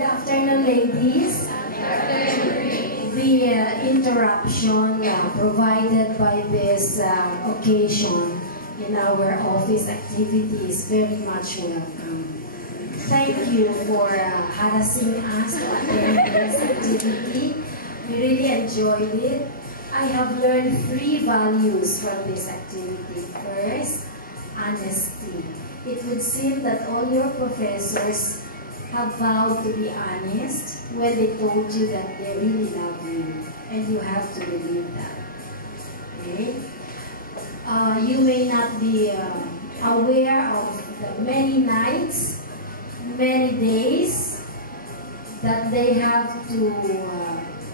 Good afternoon, ladies. The interruption provided by this occasion in our office activity is very much welcome. Thank you for harassing us to attend this activity. We really enjoyed it. I have learned 3 values from this activity. First, honesty. It would seem that all your professors have vowed to be honest when they told you that they really love you, and you have to believe that. Okay? You may not be aware of the many nights, many days that they have to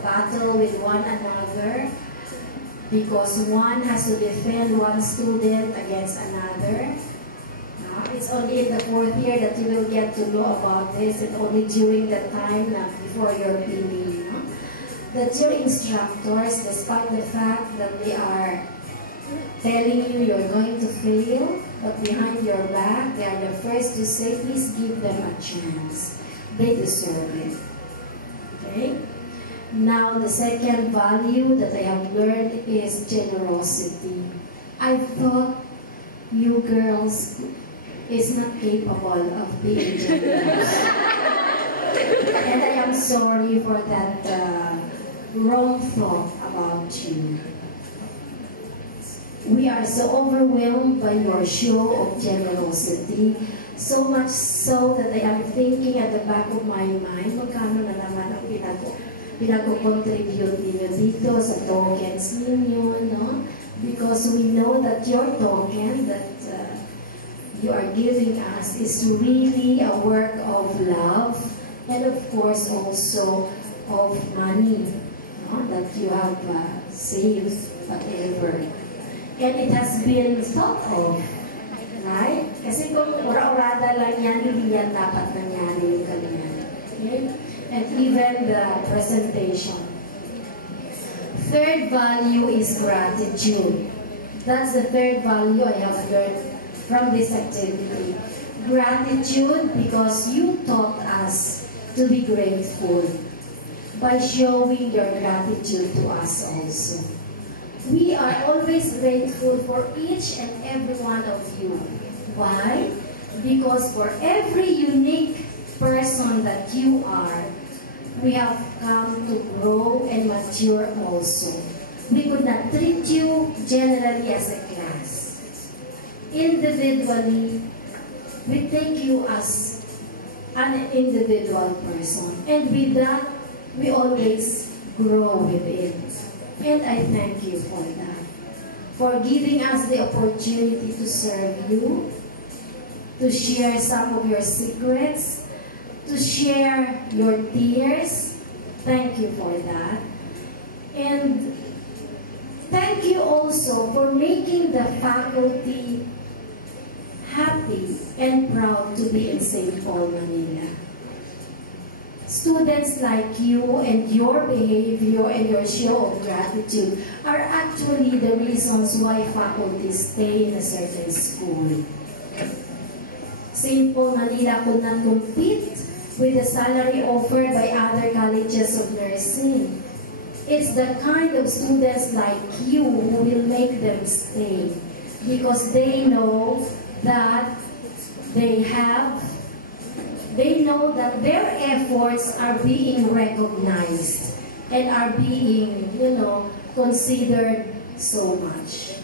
battle with one another because one has to defend one student against another. It's only in the 4th year that you will get to know about this, and only during the time before your PE. That your instructors, despite the fact that they are telling you you're going to fail, but behind your back, they are the first to say, please give them a chance. They deserve it. Okay? Now, the second value that I have learned is generosity. I thought you girls is not capable of being generous. And I am sorry for that wrong thought about you. We are so overwhelmed by your show of generosity, so much so that I am thinking at the back of my mind, magkano na naman ang pinag-contribute ninyo dito sa tokens ninyo, no? Because we know that your token that you are giving us is really a work of love, and of course also of money, no? That you have saved, whatever. And it has been thought of, right? Kasi kung ura-urada lang yan, hindi yan dapat nangyari yung ganyan. Okay? And even the presentation. Third value is gratitude. That's the third value I have learned from this activity. Gratitude because you taught us to be grateful by showing your gratitude to us also. We are always grateful for each and every one of you. Why? Because for every unique person that you are, we have come to grow and mature also. We could not treat you generally as a class. Individually, we take you as an individual person. And with that, we always grow with it. And I thank you for that. For giving us the opportunity to serve you, to share some of your secrets, to share your tears. Thank you for that. And thank you also for making the faculty happy and proud to be in St. Paul, Manila. Students like you and your behavior and your show of gratitude are actually the reasons why faculty stay in a certain school. St. Paul, Manila could not compete with the salary offered by other colleges of nursing. It's the kind of students like you who will make them stay because they know that they know that their efforts are being recognized and are being, considered so much.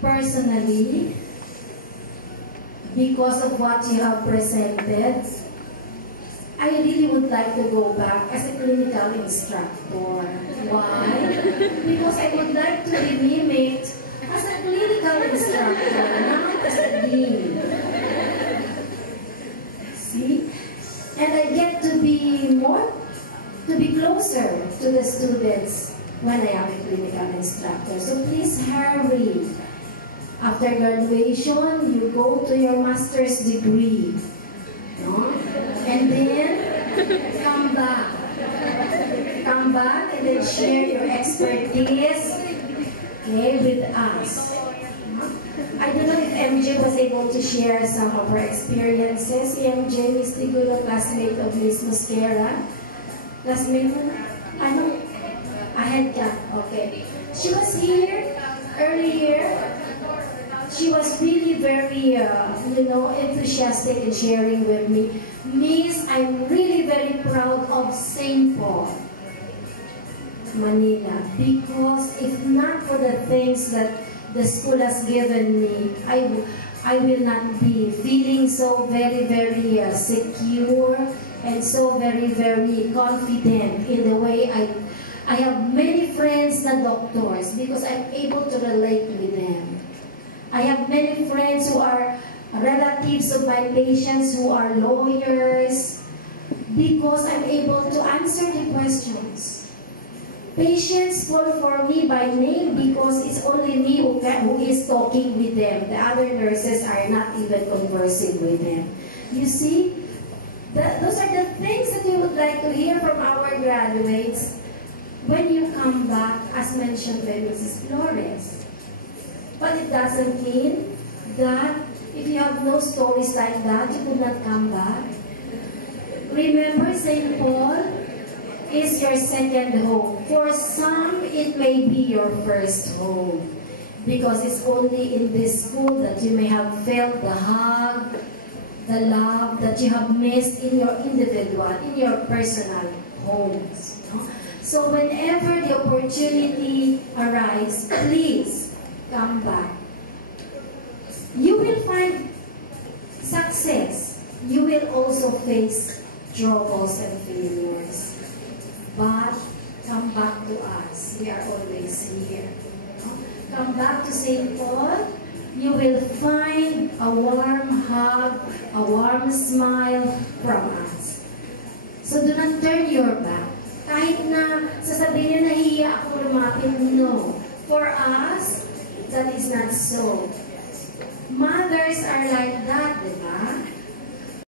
Personally, because of what you have presented, I really would like to go back as a clinical instructor. Why? Because I would like to be mimicked as a clinical instructor, not as a dean. See? And I get to be closer to the students when I am a clinical instructor. So please hurry. After graduation, you go to your master's degree. No? And then, come back. Come back and then share your expertise, okay, with us. I I don't know if MJ was able to share some of her experiences. Si MJ, Miss Tigulo, classmate of Miss Mosquera. Classmate mo na? Ano? Ahead ka. Okay. She was here earlier. She was really very, enthusiastic in sharing with me. Miss, I'm really very proud of St. Paul, Manila, because if not for the things that the school has given me, I will not be feeling so very, very secure and so very, very confident in the way I have many friends na doctors because I'm able to relate with them. I have many friends who are relatives of my patients who are lawyers because I'm able to answer the questions. Patients call for me by name because it's only me who is talking with them. The other nurses are not even conversing with them. You see, those are the things that we would like to hear from our graduates when you come back, as mentioned by Mrs. Flores. But it doesn't mean that if you have no stories like that, you could not come back. Remember, St. Paul is your second home. For some, it may be your first home. Because it's only in this school that you may have felt the hug, the love that you have missed in your individual, in your personal homes. No? So whenever the opportunity arises, please come back. You will find success. You will also face troubles and failures. But come back to us. We are always here. Come back to St. Paul. You will find a warm hug, a warm smile from us. So do not turn your back. Kahit na sasabihin nyo nahiya ako lumapit, no. For us, that is not so. Mothers are like that, di ba?